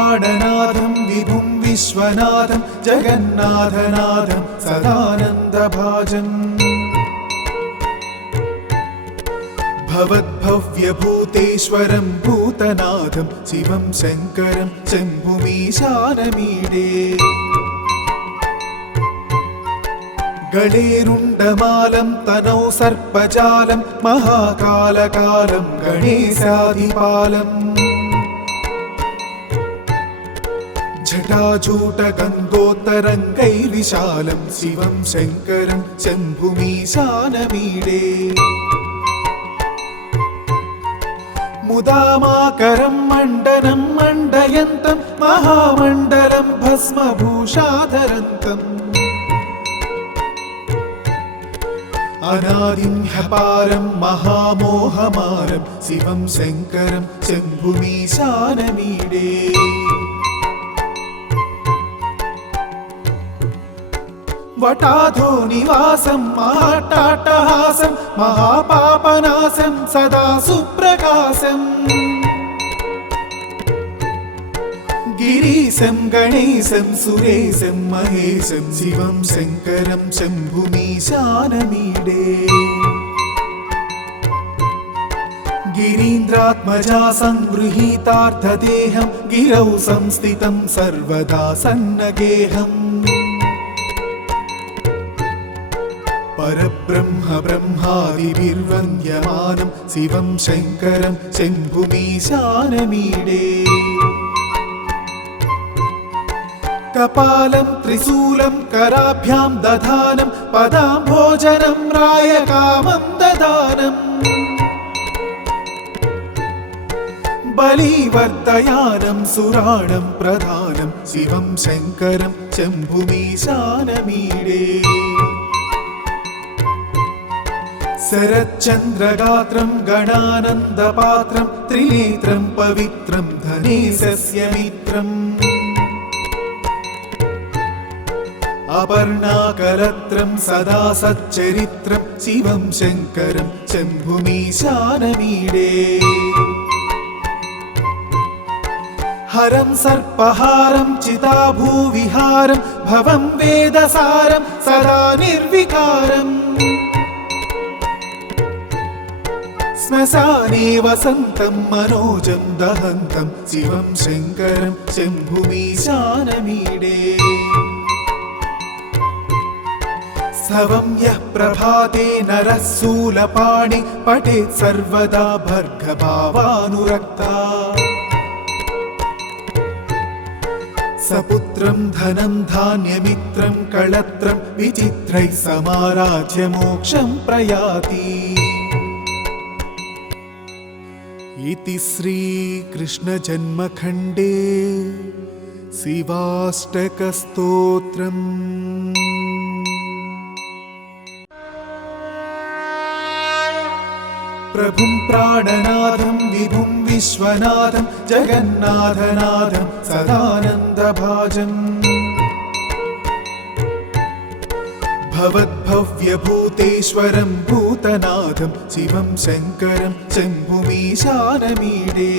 प्राणनाथं विभुं विश्वनाथं जगन्नाथनाथं सदानन्दभाजम् भवद्भव्यभूतेश्वरं भूतनाथं शिवं शङ्करं शम्भुमीशानमीडे गणेरुण्डमालं तनौ सर्पजालं महाकालकालं गणेशाधिपालम् जटाजूटगङ्गोत्तरङ्गैर्विशालं शिवं शङ्करं शम्भुमीशानमीडे मुदामाकरं मण्डनं मण्डयन्तं महामण्डलं भस्मभूषाधरन्तम् अनादिं ह्यपारं महामोहमारं शिवं शङ्करं शम्भुमीशानमीडे वटाधो निवासं महाट्टाट्टहासं महापापनाशं सदा सुप्रकाशम् गिरीशं गणेशं सुरेशं महेशं शिवं शङ्करं शम्भुमीशानमीडे गिरीन्द्रात्मजा संगृहीतार्थदेहं गिरौ संस्थितं सर्वदा सन्नगेहम् परब्रह्म ब्रह्मादिभिर्वन्द्यमानं शिवं शङ्करं शम्भुमीशानमीडे कपालं त्रिशूलं कराभ्यां दधानं पदाम्भोजनं रायकामं ददानम् बलिवर्धयानं सुराणं प्रधानं शिवं शङ्करं शम्भुमीशानमीडे शरच्चन्द्रगात्रं गणानन्दपात्रं त्रिनेत्रं पवित्रं धनेशस्य मित्रम् अपर्णाकलत्रं सदा सच्चरित्रं शिवं शङ्करं शम्भुमीशानमीडे हरं सर्पहारं चिताभूविहारं भवं वेदसारं सदा निर्विकारम् श्मशाने वसन्तं मनोजं दहन्तं शिवं शङ्करं शम्भुमीशानमीडे स्तवं यः प्रभाते नरः शूलपाणि पठेत् सर्वदा भर्गभावानुरक्ता सपुत्रं धनं धान्यमित्रं कळत्रं विचित्रैः समाराध्य मोक्षं प्रयाति। इति श्रीकृष्णजन्मखण्डे शिवाष्टकस्तोत्रम्। प्रभुं प्राणनाथं विभुं विश्वनाथं जगन्नाथनाथं सदानन्दभाजम् भवद्भव्यभूतेश्वरं भूतनाथं शिवं शङ्करं शम्भुमीशानमीडे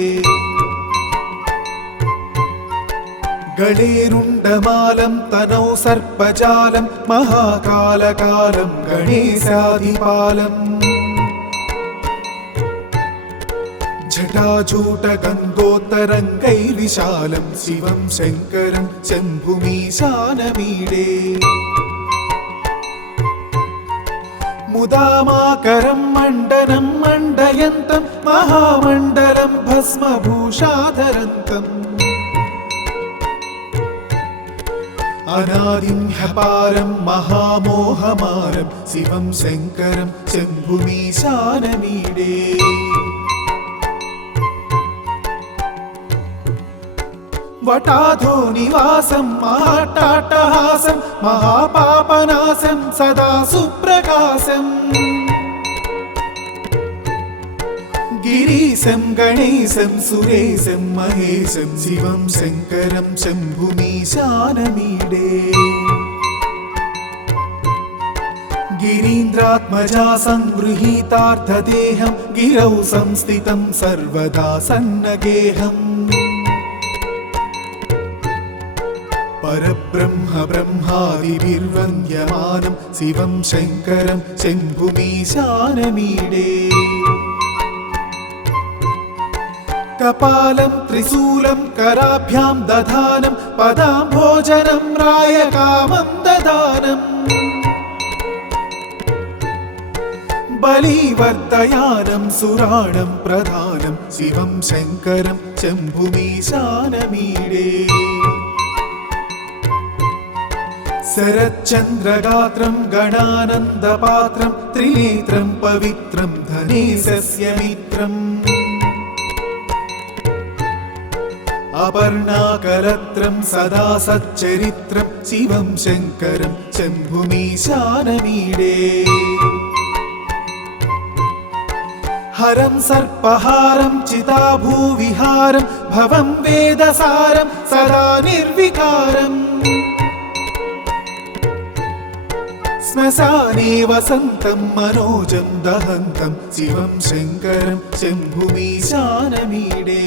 गणेरुण्डमालं तनौ सर्पजालं महाकालकालं गणेशाधिपालम् जटाजूटगङ्गोत्तरङ्गैर्विशालं शिवं शङ्करं शम्भुमीशानमीडे मुदामाकरं मण्डनं मण्डयन्तं महामण्डलं भस्मभूषाधरन्तम् अनादिं ह्यपारं महामोहमारं शिवं शङ्करं शम्भुमीशानमीडे वटाधो निवासं महाट्टाट्टहासं महापापनाशं सदा सुप्रकाशम् गिरीशं गणेशं सुरेशं महेशं शिवं शङ्करं शम्भुमीशानमीडे गिरीन्द्रात्मजा संगृहीतार्थदेहं गिरौ संस्थितं सर्वदा सन्नगेहम् परब्रह्म ब्रह्मादिभिर्वन्द्यमानं शिवं शङ्करं शम्भुमीशानमीडे कपालं त्रिशूलं कराभ्यां दधानं पदाम्भोजनं रायकामं ददानम् बलिवर्धयानं सुराणं प्रधानं शिवं शङ्करं शम्भुमीशानमीडे शरच्चन्द्रगात्रं गणानन्दपात्रं त्रिनेत्रं पवित्रं धनेशस्य मित्रम् अपर्णाकलत्रं सदा सच्चरित्रं शिवं शङ्करं शम्भुमीशानमीडे हरं सर्पहारं चिताभूविहारं भवं वेदसारं सदा निर्विकारम् श्मशाने वसन्तं मनोजं दहन्तं शिवं शङ्करं शम्भुमीशानमीडे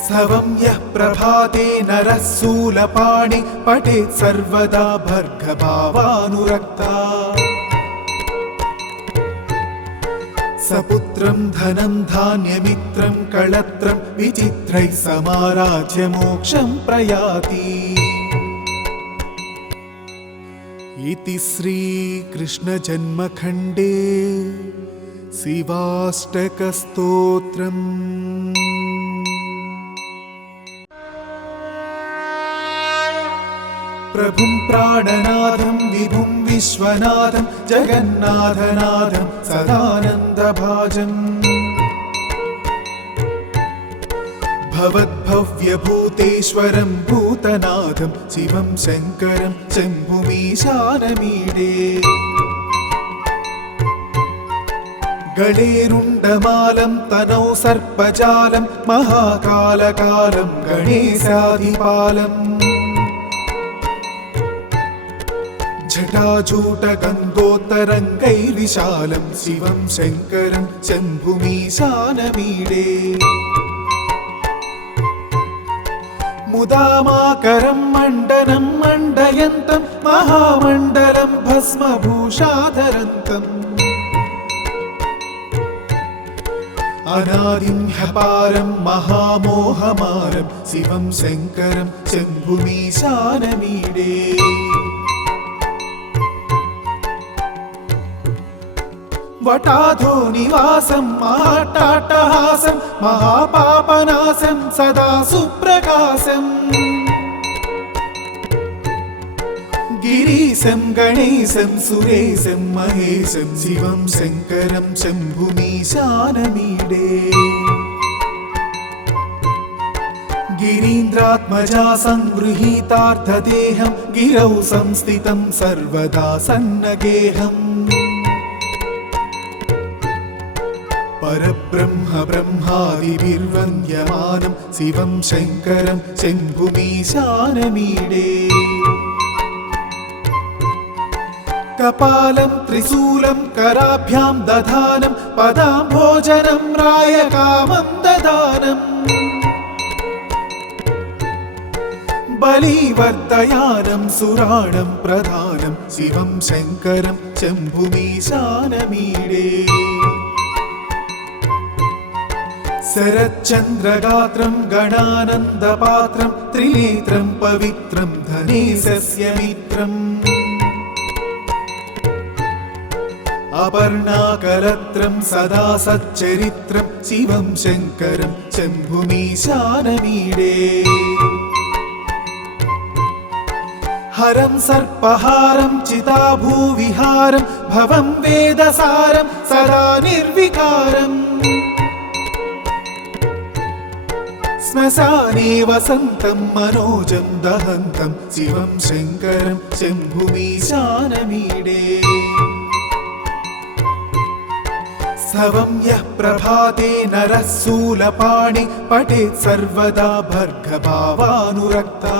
स्तवं यः प्रभाते नरः शूलपाणि पठेत् सर्वदा भर्गभावानुरक्ता सपुत्रं धनं धान्यमित्रं कळत्रं विचित्रैः समाराध्य मोक्षं प्रयाति इति श्रीकृष्णजन्मखण्डे शिवाष्टकस्तोत्रम् प्रभुं प्राणनाथं विभुं विश्वनाथं जगन्नाथनाथं सदानन्दभाजम् भवद्भव्यभूतेश्वरं भूतनाथं शिवं शङ्करं शम्भुमीशानमीडे गणेरुण्डमालं तनौ सर्पजालं महाकालकालं गणेशाधिपालम् जटाजूटगन्धोत्तरङ्गैर्विशालं शिवं शङ्करं शम्भुमीशानमीडे मुदामाकरं मण्डनं मण्डयन्तं महामण्डलं भस्मभूषाधरन्तम् अनादिं ह्यपारं महामोहमारं शिवं शङ्करं शम्भुमीशानमीडे वटाधो निवासं महाट्टाट्टहासं महापापनाशं सदा सुप्रकाशम् गिरीशं गणेशं सुरेशं महेशं शिवं शङ्करं शम्भुमीशानमीडे गिरीन्द्रात्मजा संगृहीतार्थदेहं गिरौ संस्थितं सर्वदा सन्नगेहम् परब्रह्म ब्रह्मादिभिर्वन्द्यमानं शिवं शङ्करं शम्भुमीशानमीडे कपालं त्रिशूलं कराभ्यां दधानं पदाम्भोजनं रायकामं ददानम् बलिवर्धयानं सुराणं प्रधानं शिवं शङ्करं शम्भुमीशानमीडे शरच्चन्द्रगात्रं गणानन्दपात्रं त्रिनेत्रं पवित्रं धनेशस्य मित्रम् अपर्णाकलत्रं सदा सच्चरित्रं शिवं शङ्करं शम्भुमीशानमीडे हरं सर्पहारं चिताभूविहारं भवं वेदसारं सदा निर्विकारम् श्मशाने वसन्तं मनोजं दहन्तं शिवं शङ्करं शम्भुमीशानमीडे स्तवं यः प्रभाते नरः शूलपाणि पठेत् सर्वदा भर्गभावानुरक्ता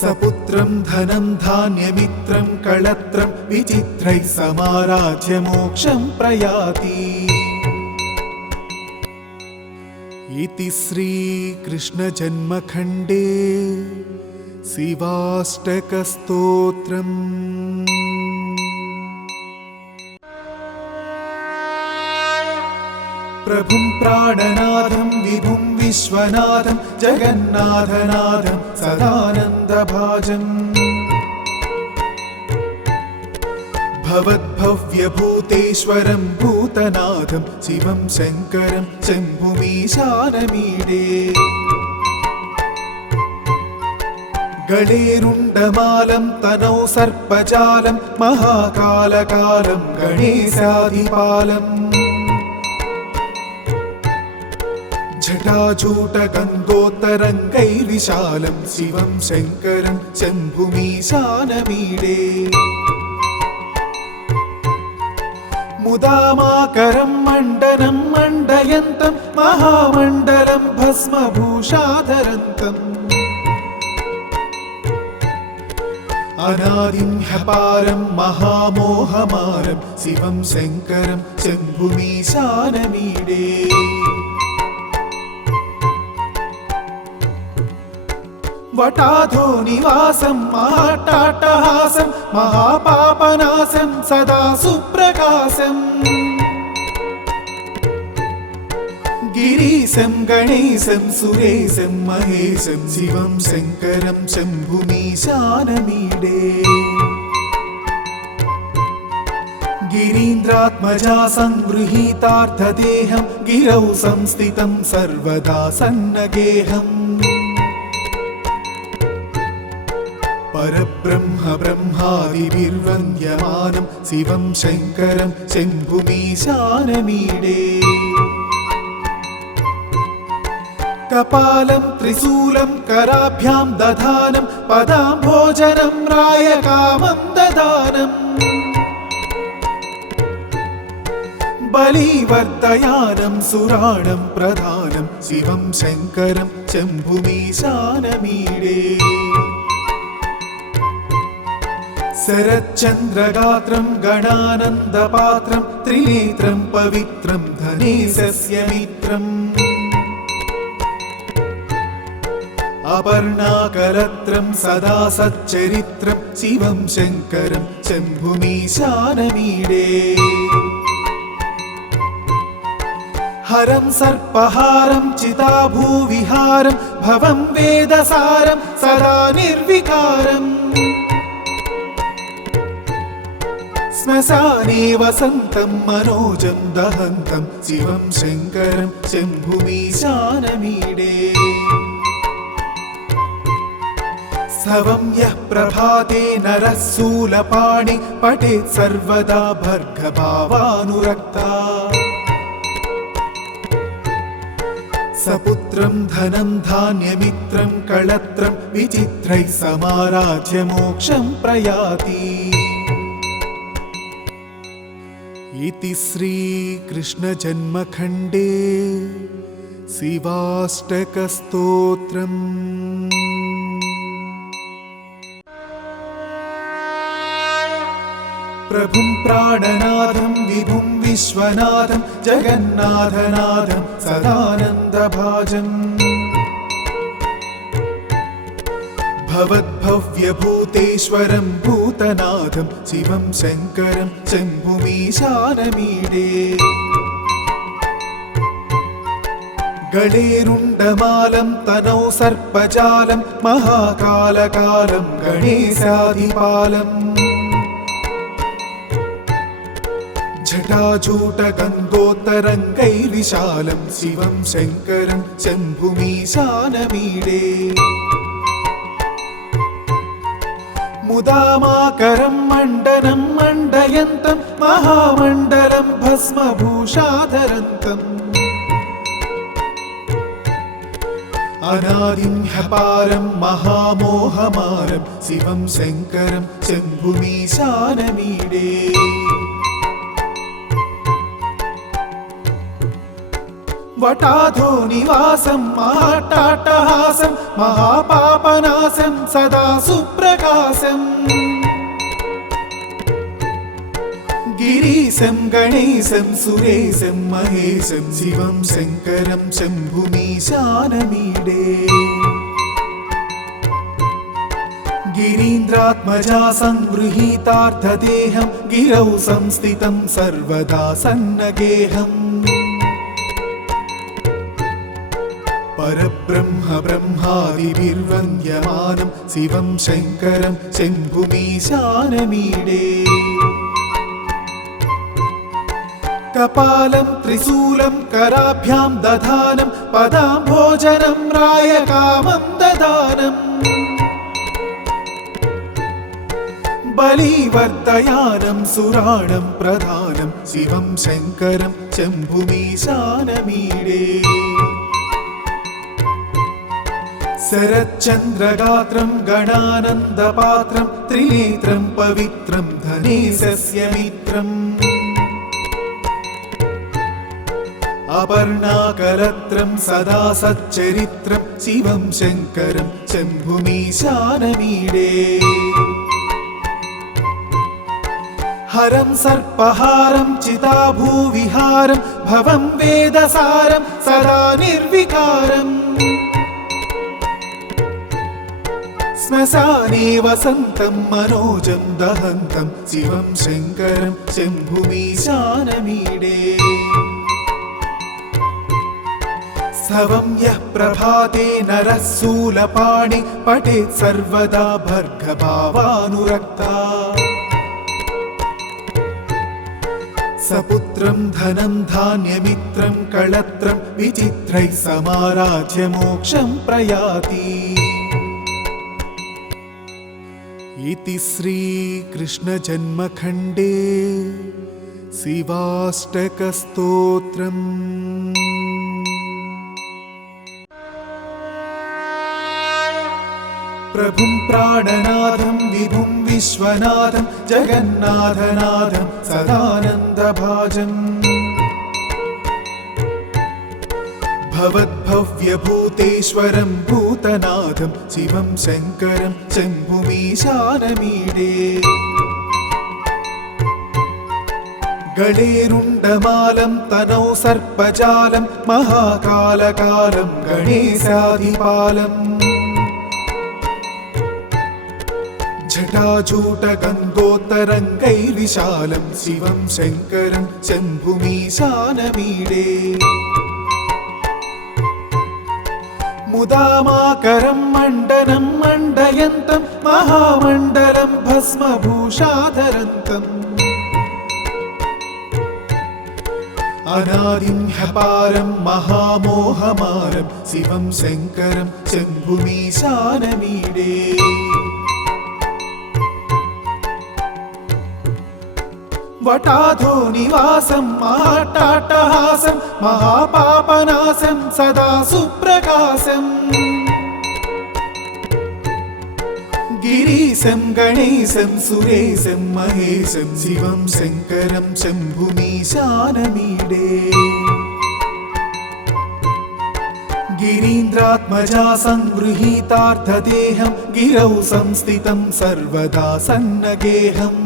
सपुत्रं धनं धान्यमित्रं कळत्रं विचित्रैः समाराध्य मोक्षं प्रयाति इति श्रीकृष्णजन्मखण्डे शिवाष्टकस्तोत्रम्। प्रभुं प्राणनाथं विभुं विश्वनाथं जगन्नाथनाथं सदानन्दभाजम् भवद्भव्यभूतेश्वरं भूतनाथं शिवं शङ्करं शम्भुमीशानमीडे गणेरुण्डमालं तनौ सर्पजालं महाकालकालं गणेशाधिपालम् जटाजूटगङ्गोत्तरङ्गैर्विशालं शिवं शङ्करं शम्भुमीशानमीडे मुदामाकरं मण्डनं मण्डयन्तं महामण्डलं भस्मभूषाधरन्तम् अनादिं ह्यपारं महामोहमारं शिवं शङ्करं शम्भुमीशानमीडे वटाधो निवासं महाट्टाट्टहासं महापापनाशं सदा सुप्रकाशम् गिरीशं गणेशं सुरेशं महेशं शिवं शङ्करं शम्भुमीशानमीडे गिरीन्द्रात्मजा संगृहीतार्थदेहं गिरौ संस्थितं सर्वदा सन्नगेहम् परब्रह्म ब्रह्मादिभिर्वन्द्यमानं शिवं शङ्करं शम्भुमीशानमीडे कपालं त्रिशूलं कराभ्यां दधानं पदाम्भोजनं रायकामं ददानम् बलिवर्धयानं सुराणं प्रधानं शिवं शङ्करं शम्भुमीशानमीडे शरच्चन्द्रगात्रं गणानन्दपात्रं त्रिनेत्रं पवित्रं धनेशस्य मित्रम् अपर्णाकलत्रं सदा सच्चरित्रं शिवं शङ्करं शम्भुमीशानमीडे हरं सर्पहारं चिताभूविहारं भवं वेदसारं सदा निर्विकारम् श्मशाने वसन्तं मनोजं दहन्तं शिवं शङ्करं शम्भुमीशानमीडे स्तवं यः प्रभाते नरः शूलपाणि पठेत् सर्वदा भर्गभावानुरक्ता सपुत्रं धनं धान्यमित्रं कळत्रं विचित्रैः समाराध्य मोक्षं प्रयाति। इति श्रीकृष्णजन्मखण्डे शिवाष्टकस्तोत्रम्। प्रभुं प्राणनाथं विभुं विश्वनाथं जगन्नाथनाथं सदानन्दभाजम् भवद्भव्यभूतेश्वरं भूतनाथं शिवं शङ्करं शम्भुमीशानमीडे गणेरुण्डमालं तनौ सर्पजालं महाकालकालं गणेशाधिपालम् जटाजूटगङ्गोत्तरङ्गैर्विशालं शिवं शङ्करं शम्भुमीशानमीडे मुदामाकरं मण्डनं मण्डयन्तं महामण्डलं भस्मभूषाधरन्तम् अनादिं ह्यपारं महामोहमारं शिवं शङ्करं शम्भुमीशानमीडे वटाधो निवासं महाट्टाट्टहासं महापापनाशं सदा सुप्रकाशम् गिरीशं गणेशं सुरेशं महेशं शिवं शङ्करं शम्भुमीशानमीडे गिरीन्द्रात्मजा संगृहीतार्थदेहं गिरौ संस्थितं सर्वदा सन्नगेहम् परब्रह्म ब्रह्मादिभिर्वन्द्यमानं शिवं शङ्करं शम्भुमीशानमीडे कपालं त्रिशूलं कराभ्यां दधानं पदाम्भोजनं रायकामं ददानम् बलिवर्धयानं सुराणं प्रधानं शिवं शङ्करं शम्भुमीशानमीडे शरच्चन्द्रगात्रं गणानन्दपात्रं त्रिनेत्रं पवित्रं धनेशस्य मित्रम् अपर्णाकलत्रं सदा सच्चरित्रं शिवं शङ्करं शम्भुमीशानमीडे हरं सर्पहारं चिताभूविहारं भवं वेदसारं सदा निर्विकारम् श्मशाने वसन्तं मनोजं दहन्तं शिवं शङ्करं शम्भुमीशानमीडे स्तवं यः प्रभाते नरः शूलपाणि पठेत् सर्वदा भर्गभावानुरक्ता सपुत्रं धनं धान्यमित्रं कळत्रं विचित्रैः समाराध्य मोक्षं प्रयाति इति श्रीकृष्णजन्मखण्डे शिवाष्टकस्तोत्रम्। प्रभुं प्राणनाथं विभुं विश्वनाथं जगन्नाथनाथं सदानन्दभाजम् भवद्भव्यभूतेश्वरं भूतनाथं शिवं शङ्करं शम्भुमीशानमीडे गणेरुण्डमालं तनौ सर्पजालं महाकालकालं गणेशाधिपालम् जटाजूटगङ्गोत्तरङ्गैर्विशालं शिवं शङ्करं शम्भुमीशानमीडे मुदामाकरं मण्डनं मण्डयन्तं महामण्डलं भस्मभूषाधरन्तम् अनादिं ह्यपारं महामोहमारं शिवं शङ्करं शम्भुमीशानमीडे वटाधो निवासं महाट्टाट्टहासं महापापनाशं सदा सुप्रकाशम् गिरीशं गणेशं सुरेशं महेशं शिवं शङ्करं शम्भुमीशानमीडे गिरीन्द्रात्मजा संगृहीतार्थदेहं गिरौ संस्थितं सर्वदा सन्नगेहम्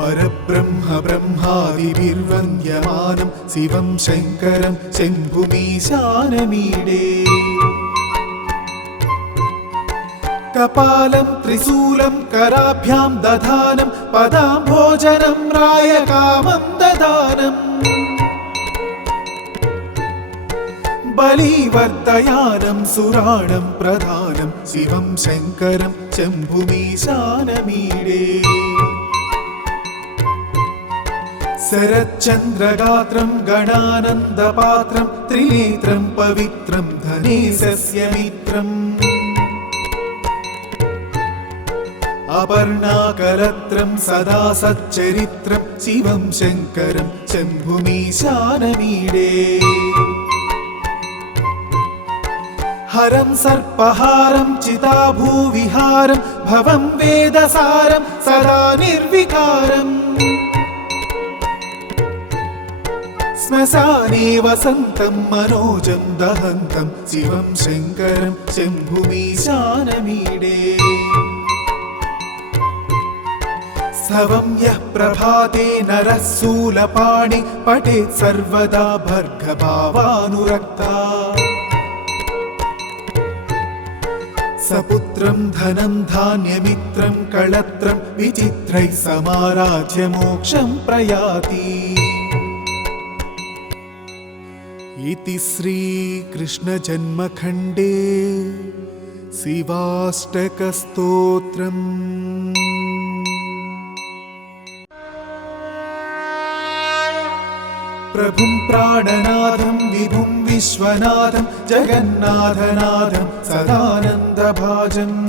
परब्रह्म ब्रह्मादिभिर्वन्द्यमानं शिवं शङ्करं शम्भुमीशानमीडे कपालं त्रिशूलं कराभ्यां दधानं पदाम्भोजनं रायकामं ददानम् बलिवर्धयानं सुराणं प्रधानं शिवं शङ्करं शम्भुमीशानमीडे शरच्चन्द्रगात्रं गणानन्दपात्रं त्रिनेत्रं पवित्रं धनेशस्य मित्रम् अपर्णाकलत्रं सदा सच्चरित्रं शिवं शङ्करं शम्भुमीशानमीडे हरं सर्पहारं चिताभूविहारं भवं वेदसारं सदा निर्विकारम् श्मशाने वसन्तं मनोजं दहन्तं शिवं शङ्करं शम्भुमीशानमीडे स्तवं यः प्रभाते नरः शूलपाणि पठेत् सर्वदा भर्गभावानुरक्ता सपुत्रं धनं धान्यमित्रं कळत्रं विचित्रैः समाराध्य मोक्षं प्रयाति। इति श्रीकृष्णजन्मखण्डे शिवाष्टकस्तोत्रम्। प्रभुं प्राणनाथं विभुं विश्वनाथं जगन्नाथनाथं सदानन्दभाजम्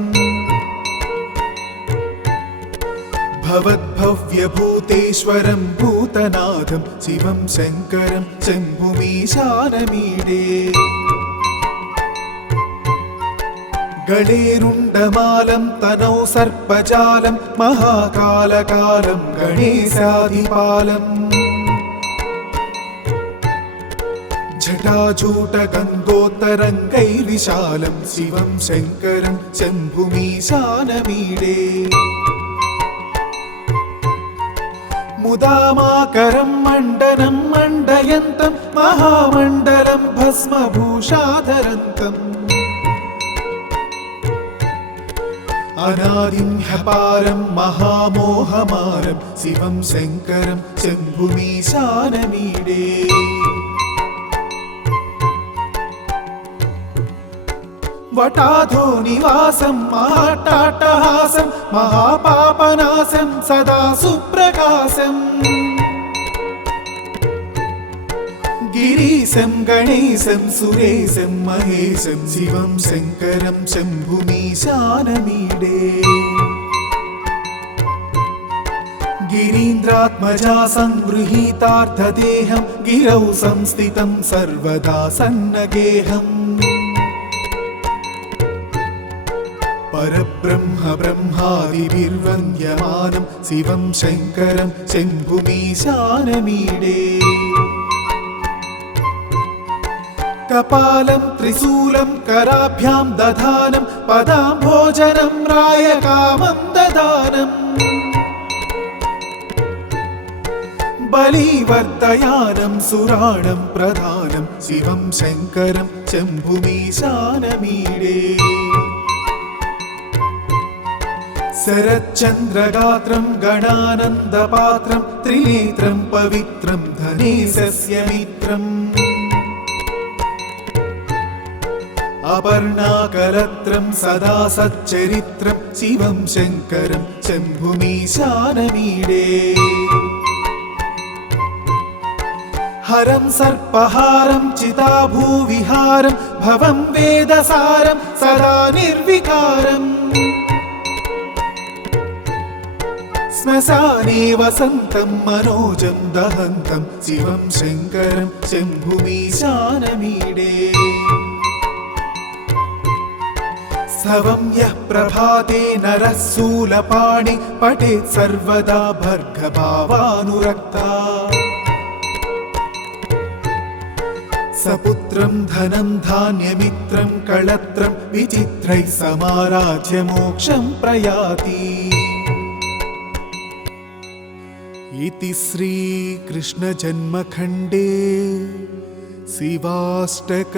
भवद्भव्यभूतेश्वरं भूतनाथं शिवं शङ्करं शम्भुमीशानमीडे। गणेरुण्डमालं तनौ सर्पजालं महाकालकालं गणेशाधिपालम् जटाजूटगङ्गोत्तरङ्गैर्विशालं शिवं शङ्करं शम्भुमीशानमीडे। मुदामाकरं मण्डनं मण्डयन्तं महामण्डलं भस्मभूषाधरन्तम् अनादिं ह्यपारं महामोहमारं शिवं शङ्करं शम्भुमीशानमीडे। वटाधो निवासं महाट्टाट्टहासं महापापनाशं सदा सुप्रकाशम् गिरीशं गणेशं सुरेशं महेशं शिवं शङ्करं शम्भुमीशानमीडे। गिरीन्द्रात्मजा संगृहीतार्थदेहं गिरौ संस्थितं सर्वदा सन्नगेहम् परब्रह्म ब्रह्मादिभिर्वन्द्यमानं शिवं शङ्करं शम्भुमीशानमीडे। कपालं त्रिशूलं कराभ्यां दधानं पदाम्भोजनं रायकामं ददानम् बलिवर्धयानं सुराणं प्रधानं शिवं शङ्करं शम्भुमीशानमीडे। शरच्चन्द्रगात्रं गणानन्दपात्रं त्रिनेत्रं पवित्रं धनेशस्य मित्रम् अपर्णाकलत्रं सदा सच्चरित्रं शिवं शङ्करं शम्भुमीशानमीडे। हरं सर्पहारं चिताभूविहारं भवं वेदसारं सदा निर्विकारम् श्मशाने वसन्तं मनोजं दहन्तं शिवं शङ्करं शम्भुमीशानमीडे। स्तवं यः प्रभाते नरः शूलपाणि पठेत् सर्वदा भर्गभावानुरक्ता सपुत्रं धनं धान्यमित्रं कळत्रं विचित्रैः समाराध्य मोक्षं प्रयाति। इति श्रीकृष्णजन्मखण्डे शिवाष्टकस्तोत्रम्।